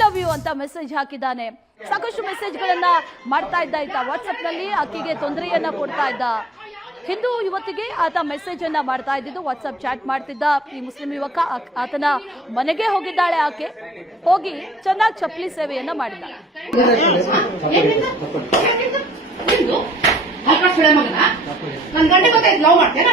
Love you ಅಂತ message ಹಾಕಿದ್ದಾನೆ. ಸಾಕಷ್ಟು ಮೆಸೇಜ್ಗಳನ್ನ ಮಾಡ್ತಾ ಇದ್ದ ಆಯ್ತಾ ವಾಟ್ಸ್ಆಪ್ನಲ್ಲಿ ಆಕೆಗೆ ತೊಂದರೆಯನ್ನ ಕೊಡ್ತಾ ಇದ್ದ. ಹಿಂದೂ ಯುವತಿಗೆ ಆತ ಮೆಸೇಜ್ ಅನ್ನ ಮಾಡ್ತಾ ಇದ್ದಿದ್ದು ವಾಟ್ಸ್ಆಪ್ ಚಾಟ್ ಮಾಡ್ತಿದ್ದ. ಈ ಮುಸ್ಲಿಂ ಯುವಕ ಆತನ ಮನೆಗೆ ಹೋಗಿದ್ದಾಳೆ ಆಕೆ. ಹೋಗಿ ಚೆನ್ನಾಗಿ ಚಪ್ಪಲಿ ಸೇವೆಯನ್ನ ಮಾಡಿದ. ಮಾಡ್ತೇನೆ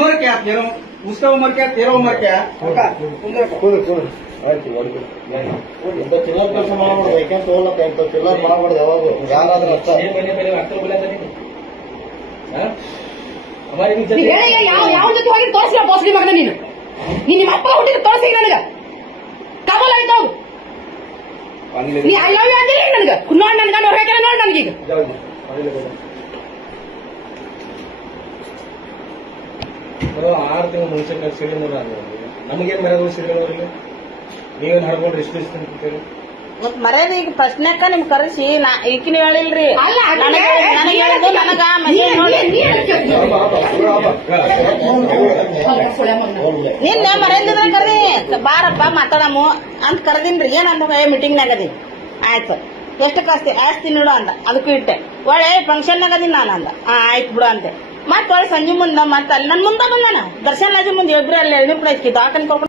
है क्या जरूरत है तुझे इज्जत है शुरू रखिए को हाँ उम्र क्या तेरा उसका उम्र क्या तेरा उम्र क्या ಇಂಥ ಚಿಲ್ಲರ್ ಕೆಲಸ ಮಾಡಬಾರ್ದು ಯಾಕೆಂತ ಹೋಗ್ಲಕ್ಕ ಇಂಥ ಚಿಲ್ಲರ್ ಮಾಡಬಾರ್ದು ಯಾವಾಗ ಯಾರಾದ್ರೂ ಅಷ್ಟ ನೀನ್ ಹೇಳಿ ಯಾವ ಯಾವ ಜೊತೆ ಹೋಗಿ ತೋರಿಸಿಲ್ಲ ಬೋಸ್ಲಿ ಮಗನ ನೀನು ನೀನ್ ನಿಮ್ಮ ಅಪ್ಪ ಹುಟ್ಟಿದ ತೋರಿಸಿ ನನಗ ಕಬಲ್ ಆಯ್ತು ಹೋಗು ನೀ ಐ ಲವ್ ಯು ಅಂದಿಲ್ಲ ನನಗ ನೋಡ್ ನನ್ಗ ನೋಡ್ ಹೇಳ್ತಾನೆ ನೋಡ್ ನನಗೀಗ ಆರು ತಿಂಗಳು ಮುಂಚೆ ಸಿಡಿ ನೋಡ ನಮಗೇನ್ ಮರ್ಯಾದೆ ಸಿಡಿ ನೋಡ್ರಿ ನೀವೇನ್ ಹಡ್ಕೊಂಡ್ರಿ ಇಷ್ಟು ಇಷ್ಟು ಅಂತೀರಿ ಮತ್ ಮರ್ಯಾದೆ ಈಗ ಪ್ರಶ್ನೆಕ್ಕ ನಿಮ್ ಕರೆಸಿ. ನಾ ಈಕಿನ ಹೇಳಿಲ್ರಿ. ಅದು ನನಗೆ ನಿನ್ನೆ ಮರ್ಯಾದಿದ್ರೆ ಕರ್ದಿ. ಬಾರಪ್ಪ ಮಾತಾಡಮು. ಅಂತ ಕರ್ದಿನ್ರಿ. ಏನಂದ ಮೀಟಿಂಗ್ ನಾಗ ಅದಿ? ಆಯ್ತು. ಎಷ್ಟು ಕಾಸ್ತಿ ಆಸ್ತಿ ನೋಡು ಅಂದ. ಅದಕ್ಕೂ ಇಟ್ಟೆ. ಒಳ್ಳೆ ಫಂಕ್ಷನ್ ನಾಗ ಅದೀನಿ ನಾನು ಅಂದ. ಆ ಆಯ್ತು ಬಿಡು ಅಂತೆ ಮತ್ತ ಒಳ್ಳೆ ಸಂಜೆ ಮುಂದ ಮತ್ತ ಅಲ್ಲಿ. ನನ್ನ ಮುಂದೆ ಬಂದಾನ ದರ್ಶನ್ ರಾಜ ಮುಂದೆ ಇಬ್ರು ಅಲ್ಲಿ ಬಿಡೈತಿ ದವಾಖಾನೆ ಕರ್ಕೊಂಡು